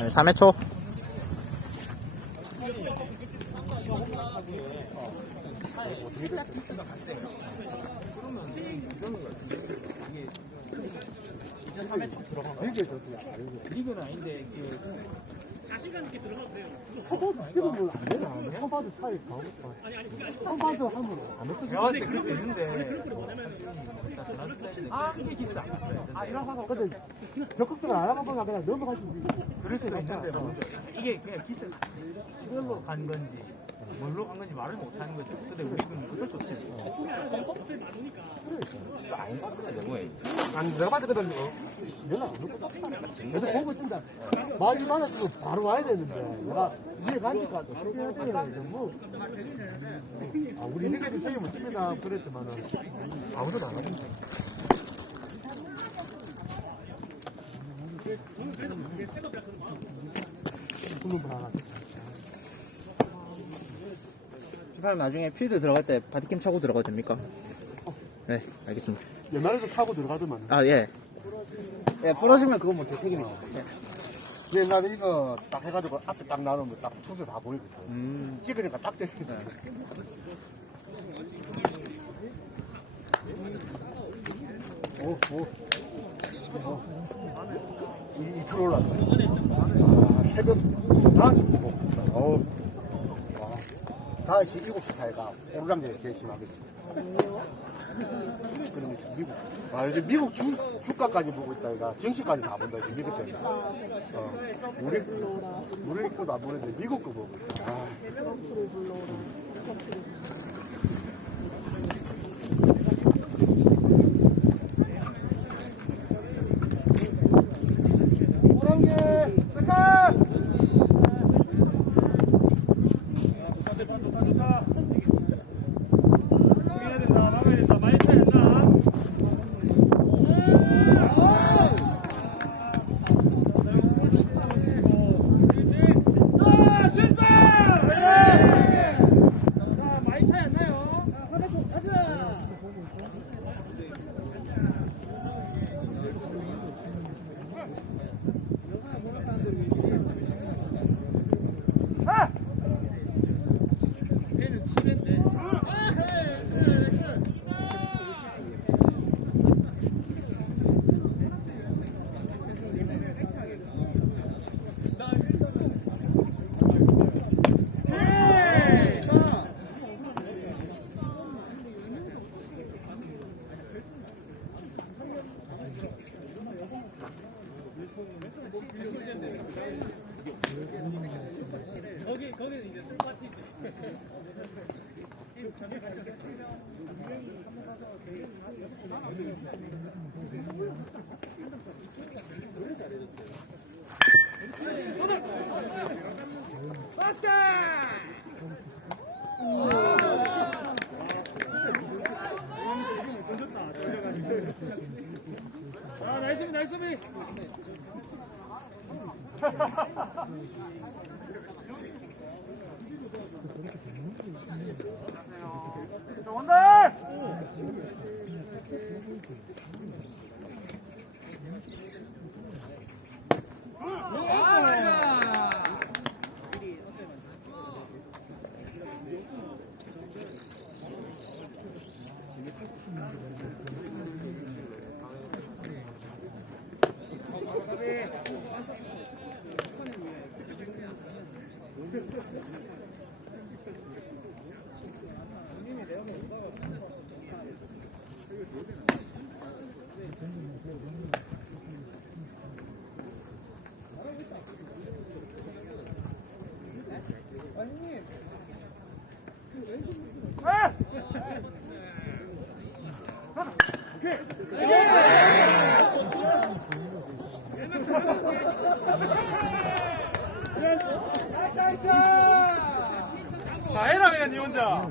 네, 3회 초. 이제 3회 초 들어간 거. 저기 아니고. 리그는 아닌데 그 이거 뭐안 되나? 선바도 차이 가보다. 아니 아니 그게 아니고. 선바도 하면 안 했거든. 제가 봤을 때 그런 게 있는데 아 이게 기사 아 이런 사고 근데 적극적으로 안 하거나 그냥 넘어가지. 그럴 수도 있는데 뭐. 이게 그냥 기사 이걸로 간 건지 뭘로 간 건지 말을 못 하는 거죠 근데 우리는 어쩔 수 없지. 봤을 때는 어, 연락 안 오고 그래서 보고 있습니다. 말이 많았으면 바로 와야 되는데 내가 위에 가니까 어떻게 해야 되나 뭐. 아 우리 이렇게 좀 책임을 집니다 그랬지만은 아무도 안 하고. 분분 하나. 피팔 나중에 필드 들어갈 때 바디캠 차고 들어가도 됩니까? 네, 알겠습니다. 옛날에도 타고 들어가더만. 아, 예. 예, 부러지면 그건 뭐제 책임이죠. 예. 옛날에 이거 딱 해가지고 앞에 딱 나누면 딱 투수 다 보이거든. 음, 찍으니까 딱 됐습니다. 오, 오. 오. 이, 이 트롤라. 아, 새벽 5시부터 먹고. 어우. 와. 5시, 7시 타이가 오르락 게 제일 심하겠지. 그러면 미국. 아, 이제 미국 주, 주가까지 보고 있다, 이가 정시까지 다 본다, 이제 미국 때문에. 어, 우리, 우리 것도 안 보는데 미국 거 보고 있다. 아. 오랑개, 잠깐! 해야 된다 막아야 된다 많이 차였나 자, 출발! 자, 많이 차이 안 나요? 아! 얘는 치는데. 네! 아, 나이스, 나이스, 나이스. 자, 원달! 아! 다 해라 그냥 니 혼자 터,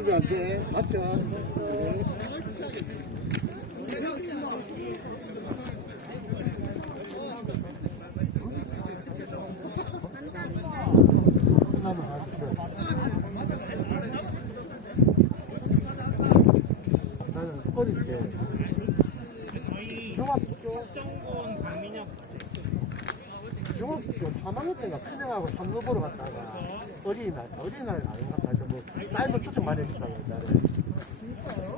배틀비한테 맞죠? 네. 나는 어릴 때 저희 중학교 정군 강민혁 중학교 3학년 때가 큰형하고 삼루 보러 갔다가 어린이날 어린이날 아닌가 추석 많이 했었다고 옛날에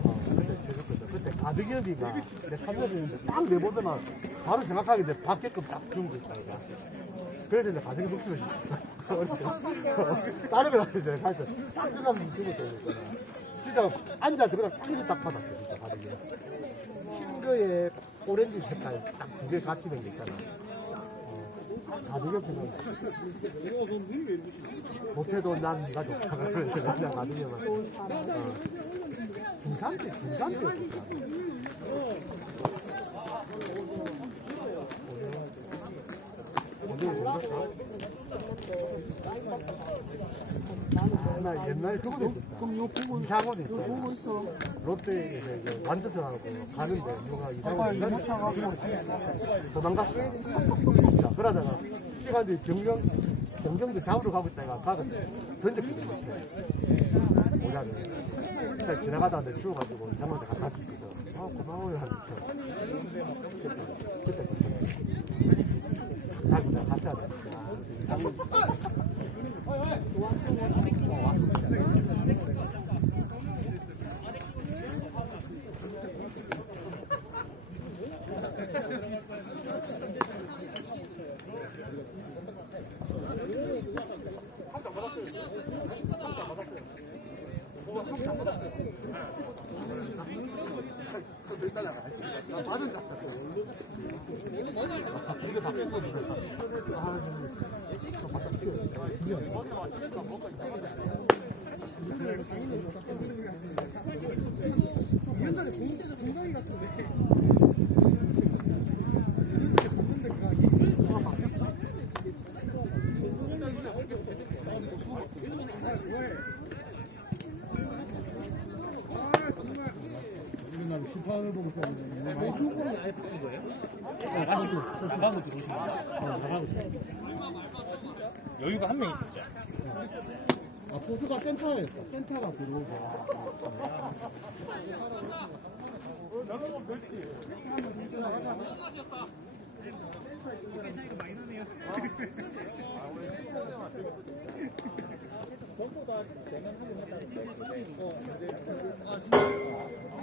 어, 그때 재밌거든 그때 가득여비가 내 삼년이었는데 딱 내보더만 바로 정확하게 내 밖에끔 딱 주는 거 있다 이거 그래서 내가 가득이 때 다른 거 같은데 하여튼 딱 주면 주고 되니까 진짜 앉아서 그냥 딱 이렇게 딱 받았어 진짜 가득이. 흰 거에 오렌지 색깔 딱 두 개 같이 된거 있잖아 가득이었으면 못해도 난 네가 좋다 그래서 맨날 가득이만 어. 중산대 중산대였었다 나 옛날에 그거. 그럼 이거 보고 이상원 있어. 보고 있어. 롯데에서 이제 완두전하고 가는데 누가 이상원 도망갔어. 진짜. 그러다가 시간이 정경 정경도 잡으러 가고 있다가 가가 던졌거든. 모자를. 그때 지나가다 내 주워가지고 이상원한테 갖다 주거든. 아 고마워요 하면서. 그때 그때. 나 그냥 갔어 야 돼. 받은다. 이거 바꾸고 아, 저 갖다 키워. 우리나라 피파를 보고 있었는데. 수업은 아예 바뀐 거예요? 네, 가시고 나가고 들어오시면 돼요. 여유가 한 명 있었죠. 아, 포수가 센터에 있어. 센터가 들어오고.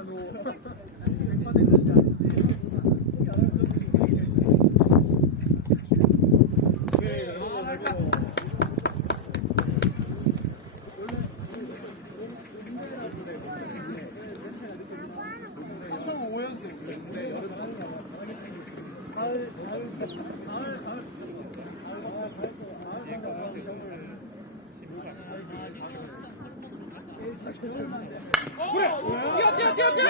이걸 오케아노 백화됐는지 아닌지. 뛰어 뛰어 뛰어 뛰어!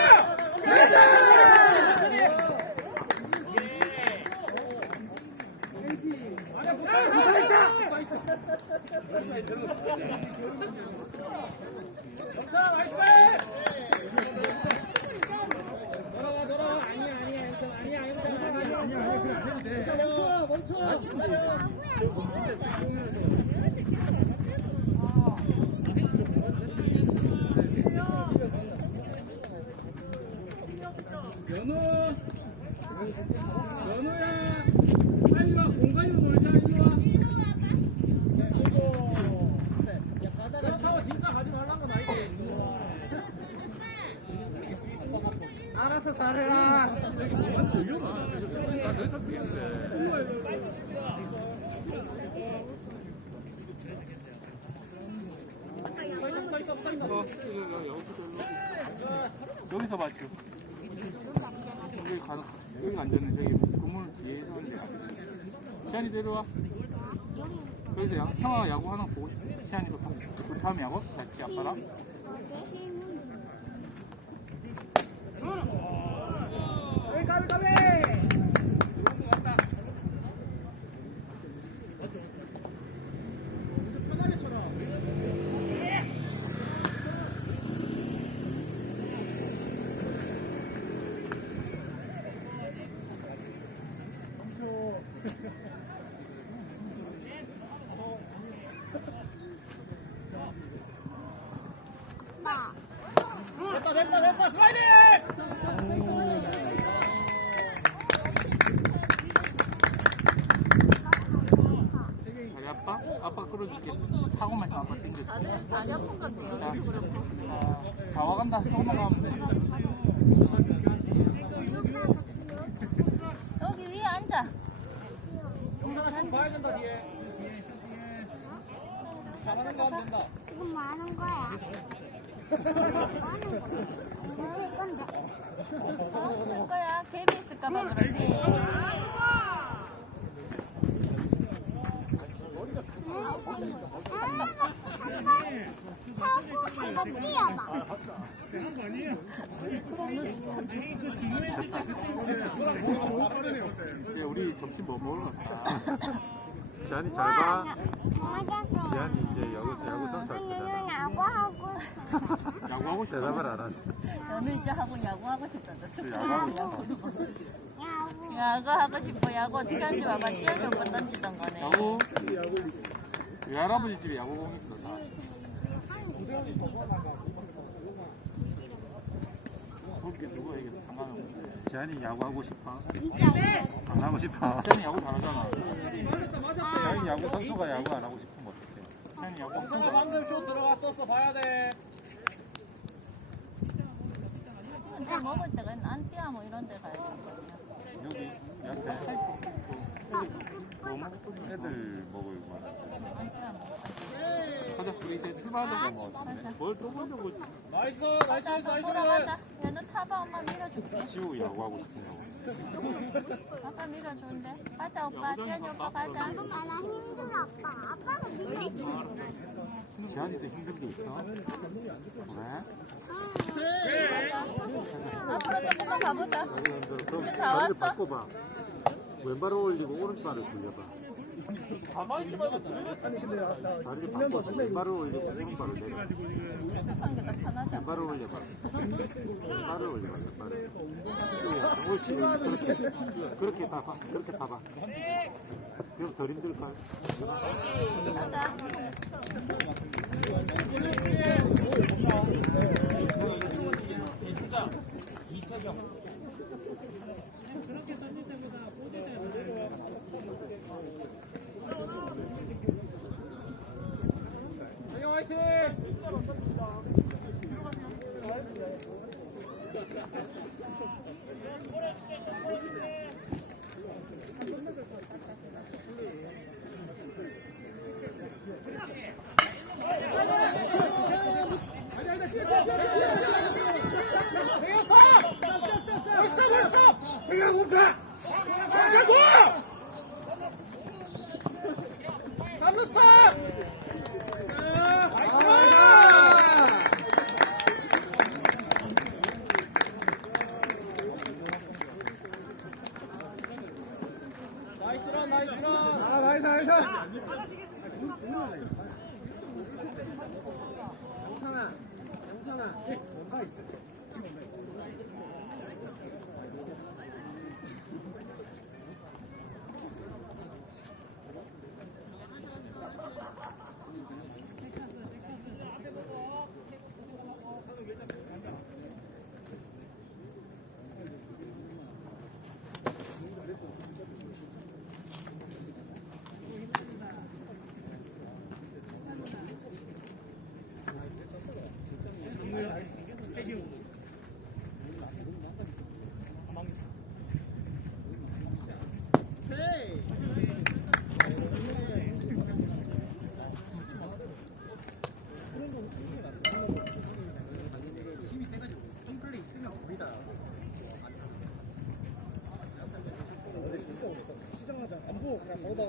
돌아와 돌아와 아니야 아니야 괜찮아 아니야 괜찮아 아니야 연우 연우야 빨리 와 공간이 놀자 이리 와 그렇다고 진짜 가지 말란 건 아니지 알아서 잘해라 여기서 봤죠. 여기 가서 여기 앉았는 저기 건물 뒤에서 하는데 시안이 데려와. 그래서 야, 형아 야구 하나 보고 싶어. 시안이도 다. 그 다음 야구 같이 아빠랑. 가비 가비 가비 됐다 됐다 됐다 슬라이딩 다리 아빠? 아빠 끌어줄게. 타고 말씀 아빠 다리 아픈 것 같아요. 자, 자, 좌와 간다. 조금만 가면 돼. 여기 위에 앉아. 봐야 된다 뒤에 잘하는 거 하면 된다 지금 뭐 하는 거야? 뭐 하는 거야? 뭐할 건데? 어, 쓸 거야. 재미있을까봐 그러지. 이거 뛰어봐. 이제 우리 점심 뭐 먹으러 갈까? 지안이 잘 봐. 지안이 이제 야구 야구 선수 할 거잖아. 오늘은 야구하고. 대답을 안 하네. 연우 이제 하고 야구하고 싶어. 야구. 야구하고 싶어. 야구 어떻게 하는지 봐봐. 찌한이 오빠 던지던 거네. 야구. 우리 할아버지 집에 야구공 있어. 상관없는데. 지안이 야구하고 싶어? 진짜 안 하고 싶어. 지안이 야구 잘하잖아. 지안이 야구 선수가 야구 안 하고 싶으면 어떡해? 지안이 야구 선수 선수. 방금 쇼 들어갔었어 봐야 돼 근데 먹을 때가? 안띠아 뭐 이런 데 가야 되거든요. 여기 약세 애들 너무 애들 먹을 거. 뭐. 가자 우리 이제 출발하자 뭐. 뭘또 가자고 나이스 나이스 나이스 손 보러 가자. 연우 타봐. 엄마 밀어줄게. 지우 야구하고 싶으냐고. 아빠 밀어주는데. 가자, 오빠. 찌한이 오빠 가자. 아, 나 힘들어, 아빠. 아빠가 밀어줘. 지안이도 힘든 게 있어? 그래? 앞으로 조금만 가보자. 그럼 다 왔어? 바꿔봐. 왼발을 올리고 오른발을 굴려봐. 가만히 있지 말고 다리를 바꿔. 왼발을 올리고 오른발을 내려. 게? 왼발을 올려봐. 왼발을 올려봐. 왼발을. 옳지. 그렇게. 그렇게 다 봐. 그렇게 다 봐. 그럼 덜 힘들걸? 가자. 정영 Thank you.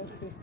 Okay.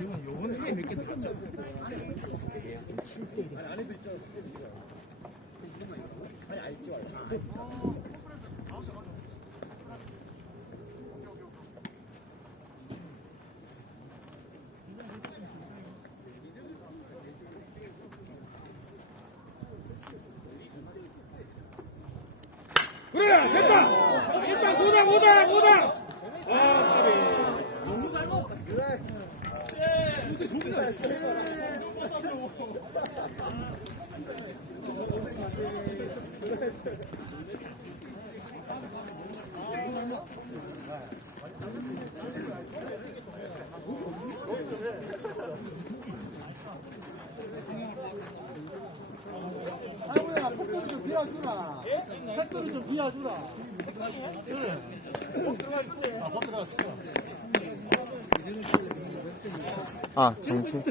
이건 요번 주에 몇개 들었죠? 그래 됐다 일단 고다 고다 고다 아 아이고야 폭도리 좀 비워주라 색도리 좀 비워주라 아. 아, 정치.